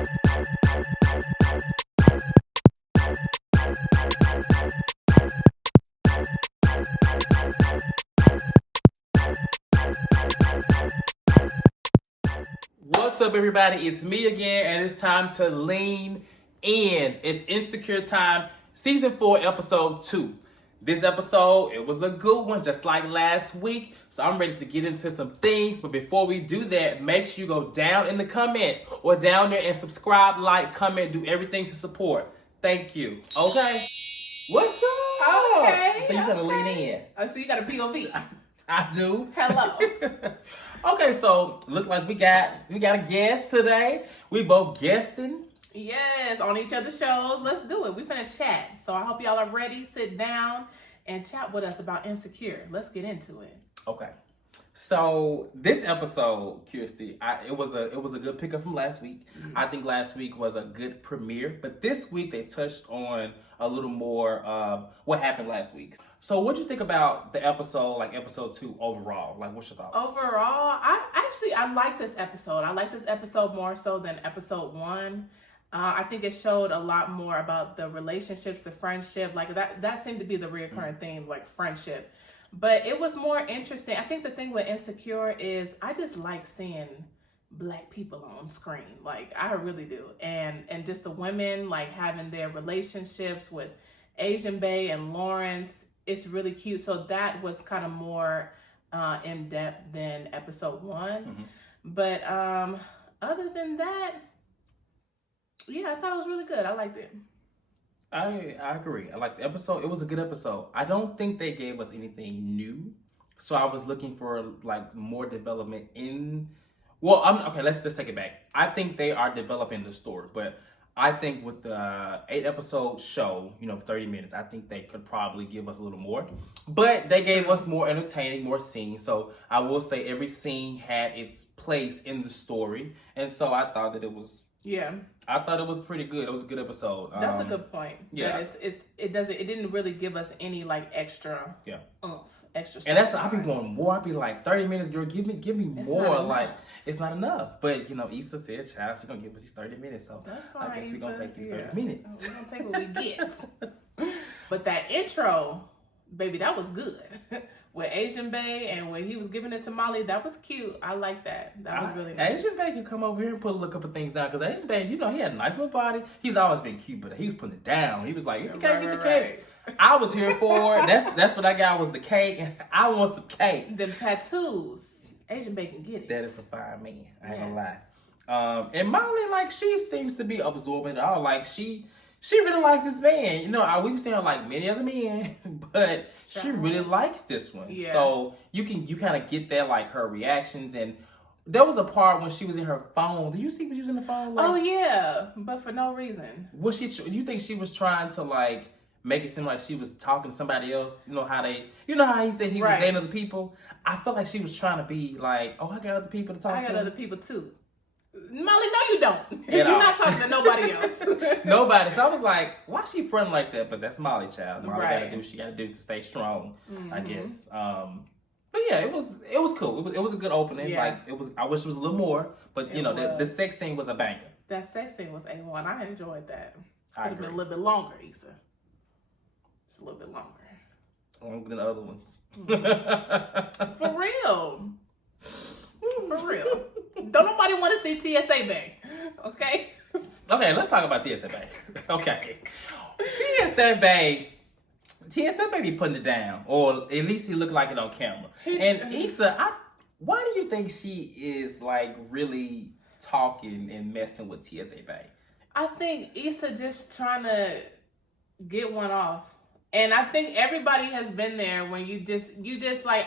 What's up, everybody? It's me again, and it's time to lean in. It's Insecure Time, Season 4, Episode 2. This episode, it was a good one, just like last week, so I'm ready to get into some things. But before we do that, make sure you go down in the comments or down there and subscribe, like, comment, do everything to support. Thank you. Okay? What's up? Okay. So you trying to lean in. Oh, so you got a POV. I do. Hello. Okay, so look like we got a guest today. We both guesting. Yes, on each other's shows. Let's do it. We finna chat. So I hope y'all are ready. Sit down and chat with us about Insecure. Let's get into it. Okay. So this episode, Kirsty, it was a good pickup from last week. Mm-hmm. I think last week was a good premiere, but this week they touched on a little more of what happened last week. So what do you think about the episode, like episode 2 overall? Like, what's your thoughts? Overall, I like this episode. I like this episode more so than episode 1. I think it showed a lot more about the relationships, the friendship. Like that seemed to be the reoccurring theme, like friendship. But it was more interesting. I think the thing with Insecure is I just like seeing Black people on screen. Like, I really do. And just the women, like, having their relationships with Asian Bae and Lawrence. It's really cute. So that was kind of more in depth than episode 1. Mm-hmm. But other than that, yeah, I thought it was really good. I liked it. I agree. I like the episode. It was a good episode. I don't think they gave us anything new, so I was looking for like more development in. Well, okay. Let's take it back. I think they are developing the story, but I think with the 8-episode show, 30 minutes, I think they could probably give us a little more. But they gave us more entertaining, more scenes. So I will say every scene had its place in the story, and so I thought that it was. Yeah. I thought it was pretty good. It was a good episode. That's a good point. Yeah. It didn't really give us any like extra extra stuff. And that's I be wanting more. I be like 30 minutes, girl, give me more. Like it's not enough. But Issa said, child, she's gonna give us these 30 minutes. So that's fine. I guess we're gonna take these 30 minutes. We're gonna take what we get. But that intro, baby, that was good. With Asian Bae and when he was giving it to Molly, that was cute. I like that. That was really nice. Asian Bae can come over here and put a couple of things down because Asian Bae, he had a nice little body. He's always been cute, but he was putting it down. He was like, "You can't get the cake." I was here for it. That's what I got was the cake. I want some cake. Them tattoos. Asian Bae can get it. That is a fine man. I ain't gonna lie. And Molly, like, she seems to be absorbing it all. Like she really likes this man. We've seen her like many other men, but she really likes this one. Yeah. So you kind of get that, like, her reactions. And there was a part when she was in her phone. Did you see when she was in the phone? Like, oh yeah, but for no reason. You think she was trying to like make it seem like she was talking to somebody else? How he said he was dating other people? I felt like she was trying to be like, oh, I got other people to talk to. I got other people too. Molly, no, you don't. You're not talking to nobody else. Nobody. So I was like, why is she fronting like that? But that's Molly, child. Molly gotta do what she gotta do to stay strong, I guess. But yeah, it was cool. It was a good opening. Yeah. Like I wish it was a little more, but the sex scene was a banger. That sex scene was A1. I enjoyed that. Could have been a little bit longer, Issa. It's a little bit longer. Longer than the other ones. For real. For real. Don't nobody want to see TSA Bae, okay? Okay, let's talk about TSA Bae. Okay. TSA Bae be putting it down, or at least he looked like it on camera. And Issa, why do you think she is like really talking and messing with TSA Bae? I think Issa just trying to get one off. And I think everybody has been there when you just like,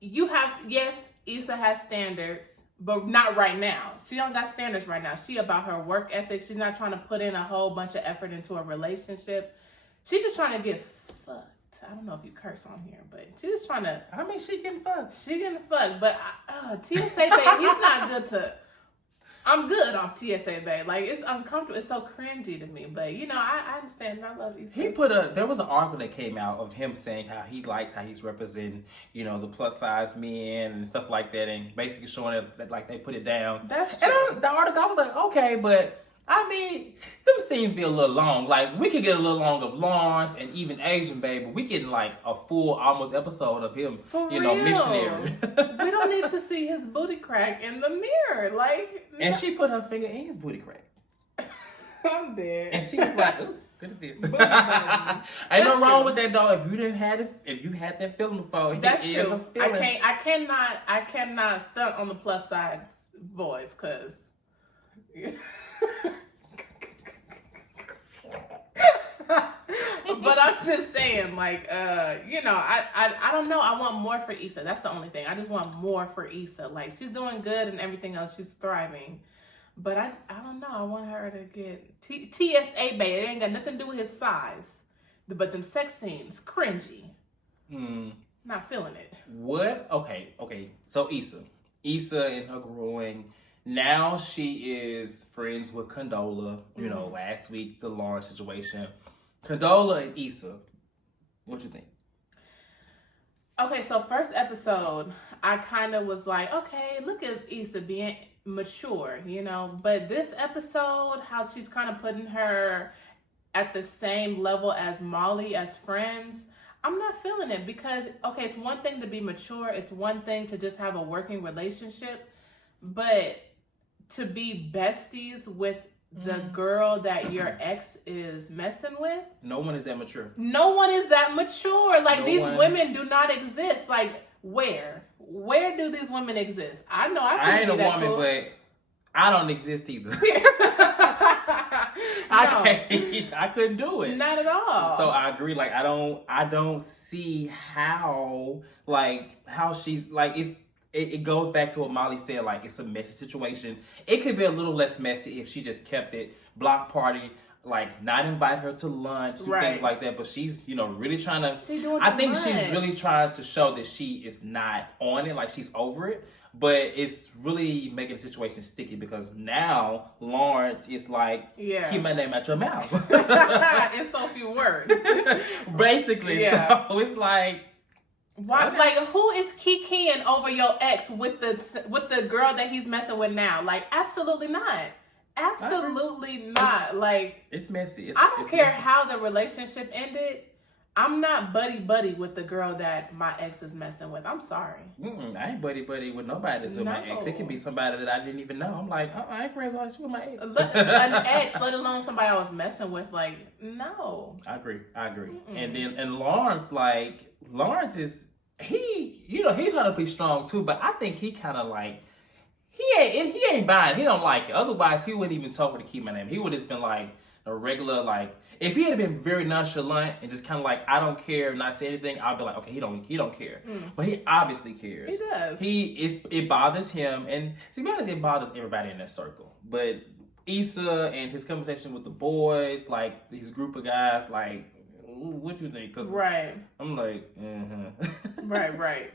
yes, Issa has standards, but not right now. She don't got standards right now. She about her work ethic. She's not trying to put in a whole bunch of effort into a relationship. She's just trying to get fucked. I don't know if you curse on here, but she's just trying to. I mean, she getting fucked. She getting fucked, but TSA Bae, he's not good to. I'm good off TSA Bae. Like, it's uncomfortable. It's so cringy to me. But, I understand. I love Issa. There was an article that came out of him saying how he likes how he's representing, the plus size men and stuff like that, and basically showing that like they put it down. That's true. And the article, I was like, okay, but I mean, them scenes be a little long. Like, we could get a little long of Lawrence and even Asian Bae, but we getting like a full almost episode of him, For real. missionary. We don't need to see his booty crack in the mirror. Like, and she put her finger in his booty crack. I'm dead. And she was like, ooh, good to see you. Ain't That's no wrong true. with that, dog. If you had that feeling before, That's it is true. a feeling. I cannot stunt on the plus size boys, cause but I'm just saying, like, I don't know. I want more for Issa. That's the only thing. I just want more for Issa. Like, she's doing good and everything else. She's thriving. But I don't know. I want her to get TSA Bae. It ain't got nothing to do with his size. But them sex scenes, cringy. Not feeling it. What? Okay. So Issa and her growing. Now she is friends with Condola. Last week the Lawrence situation. Condola and Issa. What you think? Okay, so first episode, I kind of was like, okay, look at Issa being mature, But this episode, how she's kind of putting her at the same level as Molly as friends, I'm not feeling it because, okay, it's one thing to be mature. It's one thing to just have a working relationship. But to be besties with the girl that your ex is messing with, no one is that mature. No one is that mature. Like, No these one. women do not exist. Like, where do these women exist? I know I ain't a woman, cool. but I don't exist either. No. I couldn't do it. Not at all. So I agree. Like, I don't see how she's like, it goes back to what Molly said. Like, it's a messy situation. It could be a little less messy if she just kept it block party, like not invite her to lunch and things like that. But she's, really trying to. She's really trying to show that she is not on it. Like, she's over it. But it's really making the situation sticky because now Lawrence is like, keep my name out your mouth. In so few words. Basically. Yeah. So it's like, why? Okay. Like, who is kikiing over your ex with the girl that he's messing with now? Like, absolutely not. Absolutely not. Like, it's messy. I don't care how the relationship ended. I'm not buddy with the girl that my ex is messing with. I'm sorry. I ain't buddy with nobody that's with my ex. It could be somebody that I didn't even know. I'm like, I ain't friends with my ex. An ex, let alone somebody I was messing with. Like, no. I agree. And Lawrence is he's trying to be strong too, but I think he kind of like he ain't buying. He don't like it. Otherwise, he wouldn't even tell her to keep my name. He would have just been like a regular like. If he had been very nonchalant and just kind of like, I don't care, not say anything, I'd be like, okay, he don't care. But he obviously cares. He does. It bothers him, and to be honest, it bothers everybody in that circle. But Issa and his conversation with the boys, like his group of guys, like, what you think? Cause I'm like, Right.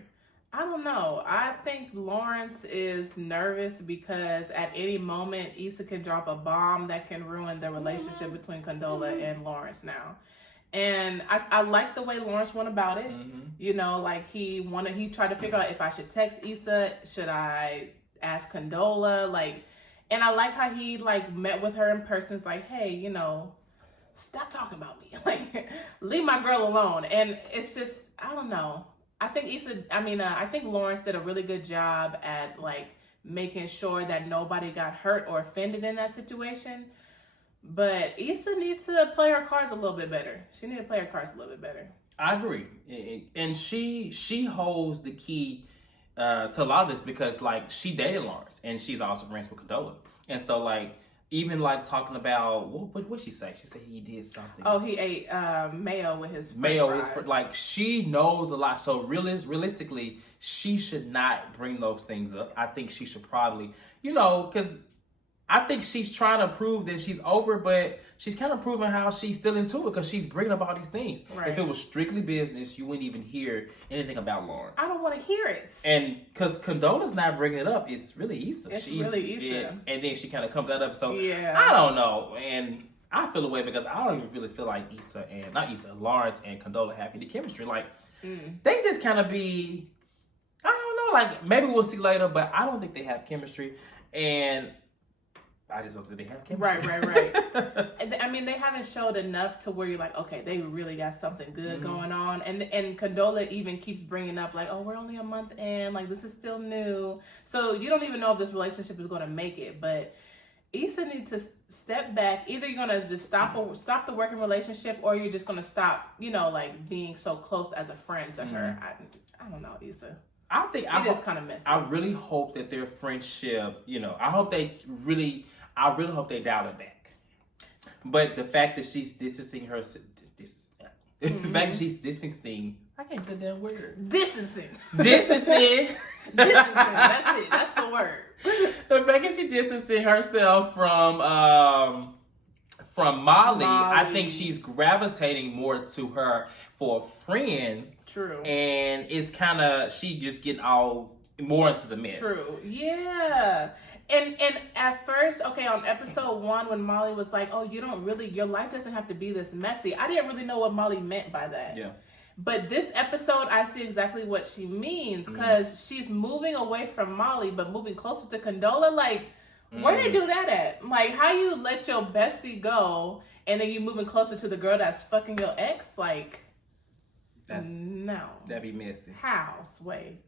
I don't know. I think Lawrence is nervous because at any moment, Issa can drop a bomb that can ruin the relationship between Condola and Lawrence now. And I like the way Lawrence went about it. Like he tried to figure out if I should text Issa, should I ask Condola, like, and I like how he like met with her in person. It's like, hey, stop talking about me. Like, leave my girl alone. And it's just, I don't know. I think Lawrence did a really good job at like making sure that nobody got hurt or offended in that situation. But Issa needs to play her cards a little bit better. She needs to play her cards a little bit better. I agree. And she holds the key to a lot of this because like she dated Lawrence and she's also friends with Condola. And so like, even like talking about what she say? She said he did something. Oh, he ate mayo with his fries. Like she knows a lot. So realistically, she should not bring those things up. I think she should probably, because I think she's trying to prove that she's over, but she's kind of proving how she's still into it because she's bringing up all these things. Right. If it was strictly business, you wouldn't even hear anything about Lawrence. I don't want to hear it. And because Condola's not bringing it up, it's really Issa. It's really Issa. And then she kind of comes out of it. So Yeah. I don't know. And I feel away because I don't even really feel like Lawrence and Condola have any chemistry. Like, they just kind of be, I don't know, like, maybe we'll see later, but I don't think they have chemistry. And I just hope that they have chemistry. Right. And I mean, they haven't showed enough to where you're like, okay, they really got something good going on. And Condola even keeps bringing up like, oh, we're only a month in, like this is still new. So you don't even know if this relationship is going to make it. But Issa needs to step back. Either you're going to just stop the working relationship, or you're just going to stop, like being so close as a friend to her. I don't know, Issa. I think it is kind of messy. I really hope that their friendship, I really hope they dial it back. But the fact that she's distancing herself, the fact that she's distancing, I can't say that word. Distancing. Distancing. That's it. That's the word. The fact that she's distancing herself from Molly, I think she's gravitating more to her for a friend. True. And it's kind of, she just getting all more into the mess. True. Yeah. And at first, okay, on episode 1, when Molly was like, oh, your life doesn't have to be this messy. I didn't really know what Molly meant by that. Yeah. But this episode, I see exactly what she means, because she's moving away from Molly, but moving closer to Condola. Like, where they do that at? Like, how you let your bestie go, and then you moving closer to the girl that's fucking your ex? Like, no. That'd be messy. How, Sway?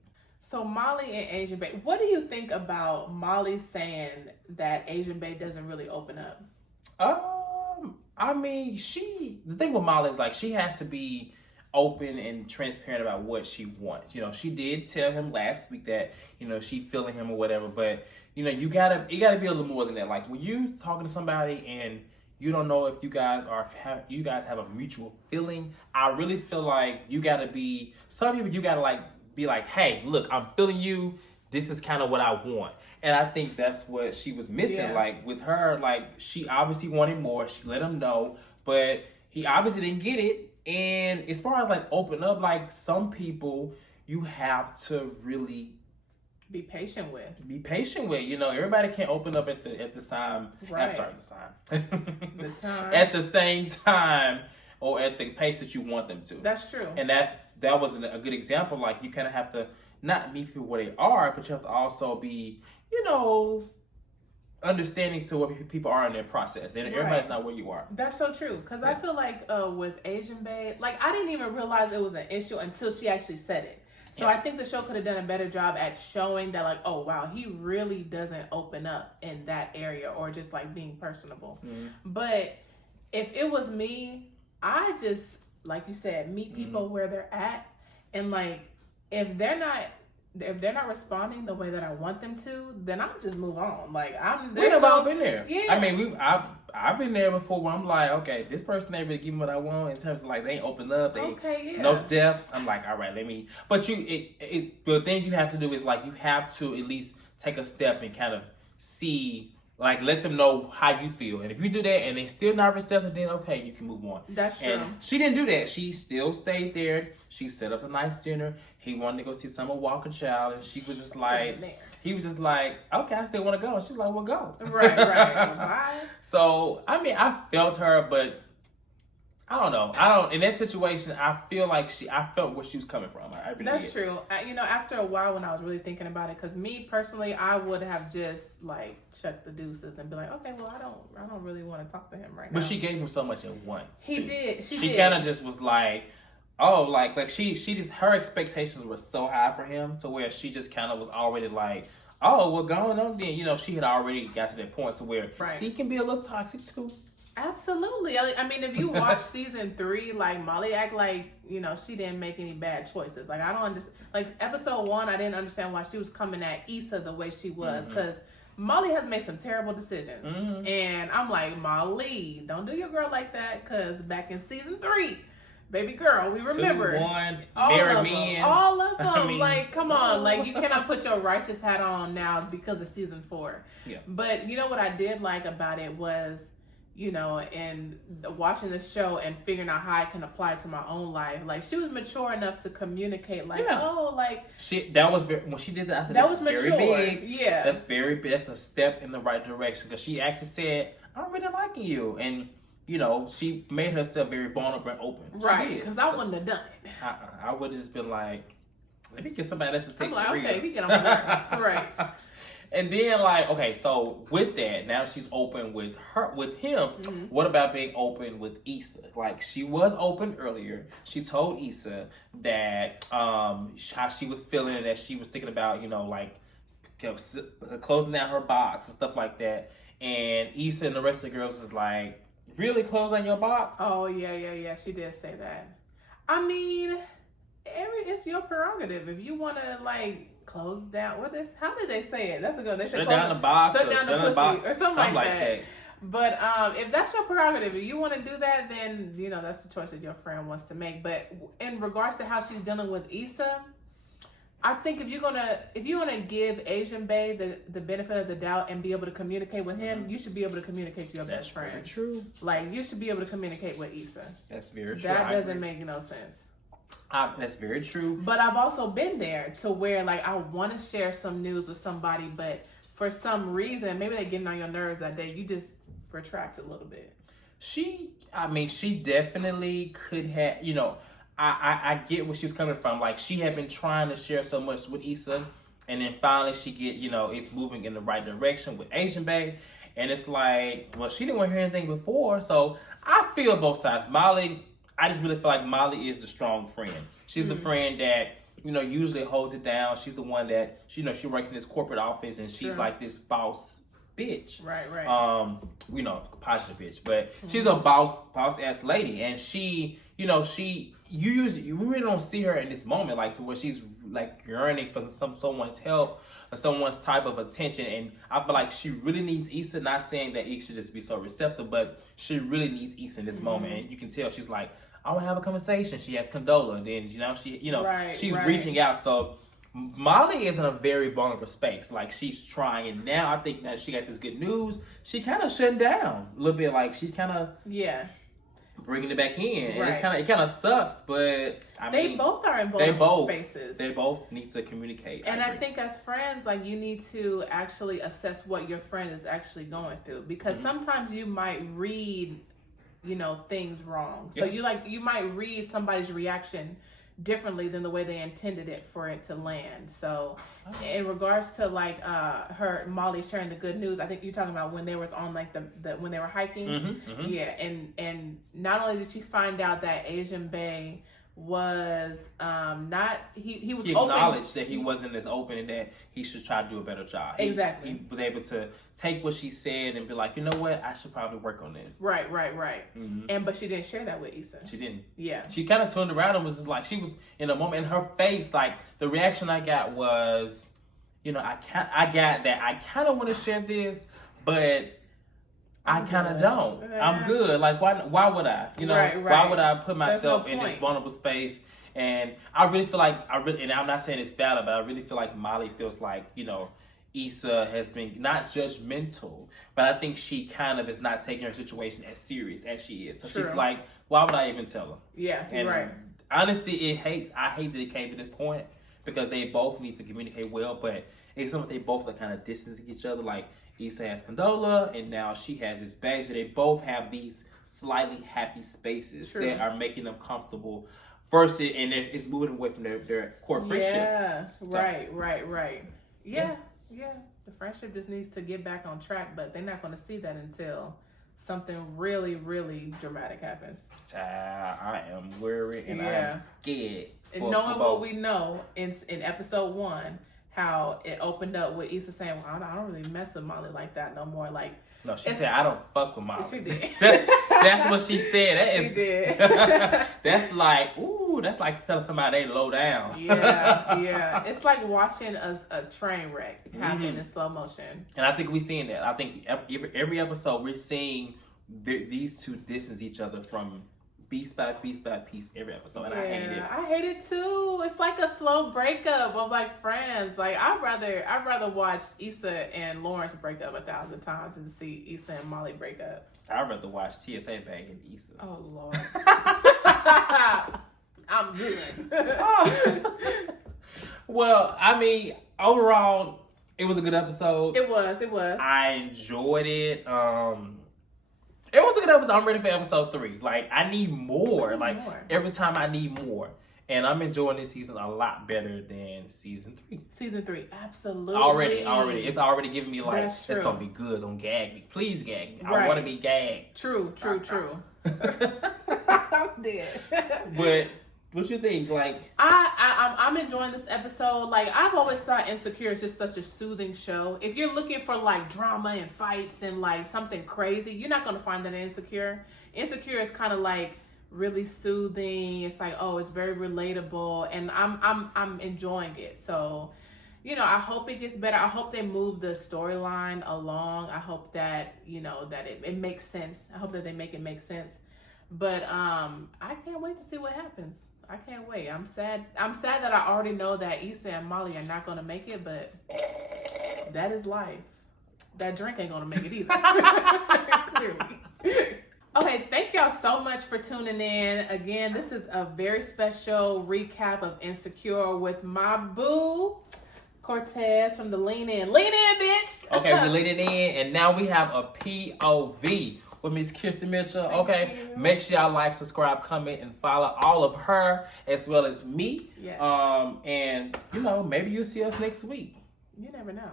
So Molly and Asian Bae, what do you think about Molly saying that Asian Bae doesn't really open up? I mean, the thing with Molly is like she has to be open and transparent about what she wants. She did tell him last week that, she feeling him or whatever, but you gotta be a little more than that. Like when you talking to somebody and you don't know if you guys have a mutual feeling, I really feel like you gotta be, some people you gotta like be like, hey, look, I'm feeling you. This is kind of what I want. And I think that's what she was missing. Yeah. Like with her, like she obviously wanted more. She let him know, but he obviously didn't get it. And as far as like open up, like some people you have to really be patient with. Everybody can't open up at the time. Right. I'm sorry, the time. At the same time or at the pace that you want them to. That's true. And that was a good example. Like you kind of have to not meet people where they are, but you have to also be, understanding to what people are in their process. And everybody's not where you are. That's so true. Because I feel like with Asian Bae, like I didn't even realize it was an issue until she actually said it. So I think the show could have done a better job at showing that, like, oh, wow, he really doesn't open up in that area or just, like, being personable. But if it was me, I just, like you said, meet people where they're at. And, like, if they're not responding the way that I want them to, then I'll just move on. Like, we've all been there. Yeah. I mean, I've been there before where I'm like, okay, this person ain't really giving what I want in terms of like they ain't open up, no depth. I'm like, all right, let me. But the thing you have to do is like you have to at least take a step and kind of see, like, let them know how you feel. And if you do that and they still not receptive, then okay, you can move on. That's true. And she didn't do that. She still stayed there. She set up a nice dinner. He wanted to go see Summer Walker Child, and she was just like, he was just like, okay, I still want to go. And she was like, well, go. Right. Bye. So, I mean, I felt her, but I don't know. In that situation, I feel like I felt where she was coming from. That's true. After a while when I was really thinking about it, because me personally, I would have just like chucked the deuces and be like, okay, well, I don't really want to talk to him right now. But she gave him so much at once. He did. She kind of just was like, oh, like she just, her expectations were so high for him to where she just kind of was already like, oh, we're going on then. She had already got to that point to where she can be a little toxic too. Absolutely. I mean, if you watch season 3, like Molly act like, she didn't make any bad choices. Like I don't understand. Like episode 1, I didn't understand why she was coming at Issa the way she was, because Molly has made some terrible decisions. And I'm like, Molly, don't do your girl like that, because back in season 3, Baby girl, we remember. 2-1, All married of men. them. All of them. I mean, like, come on. Like, you cannot put your righteous hat on now because of season 4. Yeah. But you know what I did like about it was, you know, and watching the show and figuring out how I can apply it to my own life. Like, she was mature enough to communicate, like, oh, like... That was very... When she did that, I said, that was mature. Very big. Yeah. That's very big. That's a step in the right direction. Because she actually said, I'm really liking you. And, you know, she made herself very vulnerable and open. Right. Because I wouldn't have done it. I would have just been like, let me get somebody else to take I'm like, real. okay, we get on my nerves. Right. And then, like, okay, so with that, now she's open with him. Mm-hmm. What about being open with Issa? Like, she was open earlier. She told Issa that how she was feeling and that she was thinking about, you know, like, closing down her box and stuff like that. And Issa and the rest of the girls is like, really close on your box? Oh, yeah. She did say that. I mean, it's your prerogative. If you want to, like, close down. How did they say it? That's a good. They shut down the box. Shut down the pussy or something like that. that. But if that's your prerogative, if you want to do that, then you know that's the choice that your friend wants to make. But in regards to how she's dealing with Issa, I think if you want to give Asian Bae the benefit of the doubt and be able to communicate with him, you should be able to communicate to your best friend. That's true. Like, you should be able to communicate with Issa. That's very true. That doesn't make no sense. That's very true. But I've also been there to where, like, I want to share some news with somebody, but for some reason, maybe they're getting on your nerves that day, you just retract a little bit. She definitely could have, you know, I get where she was coming from. Like, she had been trying to share so much with Issa, and then finally she get, you know, it's moving in the right direction with Asian Bae. And it's like, well, she didn't want to hear anything before, so I feel both sides. I just really feel like Molly is the strong friend. She's the friend that, you know, usually holds it down. She's the one that, you know, she works in this corporate office and she's like this boss bitch. Right. You know, positive bitch, but she's a boss ass lady, and she, you know, you really don't see her in this moment, like, to where she's like yearning for someone's help or someone's type of attention. And I feel like she really needs Issa. Not saying that Issa should just be so receptive, but she really needs Issa in this moment. And you can tell she's like, I want to have a conversation. She has Condola, and then, you know, she's reaching out. So Molly is in a very vulnerable space. Like, she's trying, and now I think that she got this good news. She kind of shutting down a little bit. Like, she's kind of bringing it back in, and it kind of sucks. But they both are in vulnerable spaces. They both need to communicate. And I think as friends, like, you need to actually assess what your friend is actually going through, because sometimes you might read, you know, things wrong. So you might read somebody's reaction differently than the way they intended it for it to land. So in regards to, like, Molly sharing the good news, I think you're talking about when they were on, like, the when they were hiking. Yeah. And not only did you find out that Asian Bae was he was acknowledged open. that he wasn't as open and that he should try to do a better job. Exactly. He was able to take what she said and be like, you know what, I should probably work on this. Right. And but she didn't share that with Issa. She didn't. Yeah. She kind of turned around and was just like, she was in a moment, in her face, like, the reaction I got was, you know, I kind of want to share this, but I kind of don't. I'm good. Like, why would I? You know, why would I put myself in this vulnerable space? And I really feel like, and I'm not saying it's valid, but I really feel like Molly feels like, you know, Issa has been not judgmental, but I think she kind of is not taking her situation as serious as she is. So she's like, why would I even tell her? Yeah, and honestly, I hate that it came to this point, because they both need to communicate well, but it's something they both are kind of distancing each other. Like, Issa has Condola, and now she has this bag. So they both have these slightly happy spaces that are making them comfortable. Versus, and it's moving away from their core friendship. Yeah, right. Yeah. The friendship just needs to get back on track, but they're not going to see that until something really, really dramatic happens. I am worried and I'm scared. And knowing what we know in episode 1, how it opened up with Issa saying, well, I don't really mess with Molly like that no more. Like, no, she said, I don't fuck with Molly. She did. That's what she said. She did. That's like, ooh, that's like telling somebody they low down. Yeah. It's like watching a train wreck happen in slow motion. And I think we're seeing that. I think every episode we're seeing these two distance each other from piece by piece by piece every episode, and I hate it. I hate it too. It's like a slow breakup of like friends. Like I'd rather watch Issa and Lawrence break up 1,000 times than to see Issa and Molly break up. I'd rather watch TSA Bae and Issa. Oh Lord. I'm good. Well, I mean, overall, it was a good episode. It was. I enjoyed it. It was a good episode. I'm ready for episode 3. Like, I need more. Every time I need more. And I'm enjoying this season a lot better than season 3. Season 3, absolutely. Already. It's already giving me like, That's it's true. going to be good. Don't gag me. Please gag me. Right. I want to be gagged. True. I'm dead. But what you think? Like, I'm enjoying this episode. Like, I've always thought Insecure is just such a soothing show. If you're looking for like drama and fights and like something crazy, you're not gonna find that in Insecure. Insecure is kind of like really soothing. It's like, oh, it's very relatable, and I'm enjoying it. So, you know, I hope it gets better. I hope they move the storyline along. I hope that, you know, that it makes sense. I hope that they make it make sense. But I can't wait to see what happens. I can't wait. I'm sad that I already know that Issa and Molly are not gonna make it, but that is life. That drink ain't gonna make it either. Clearly. Okay, thank y'all so much for tuning in. Again, this is a very special recap of Insecure with my boo, Cortez from the Lean In. Lean in, bitch! okay, we lead it in, and now we have a POV with Miss Kirsten Mitchell. Okay, make sure y'all like, subscribe, comment, and follow all of her as well as me. Yes. And you know, maybe you'll see us next week. You never know.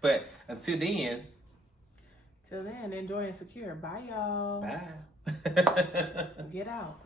But until then, enjoy Insecure. Bye, y'all. bye. Get out.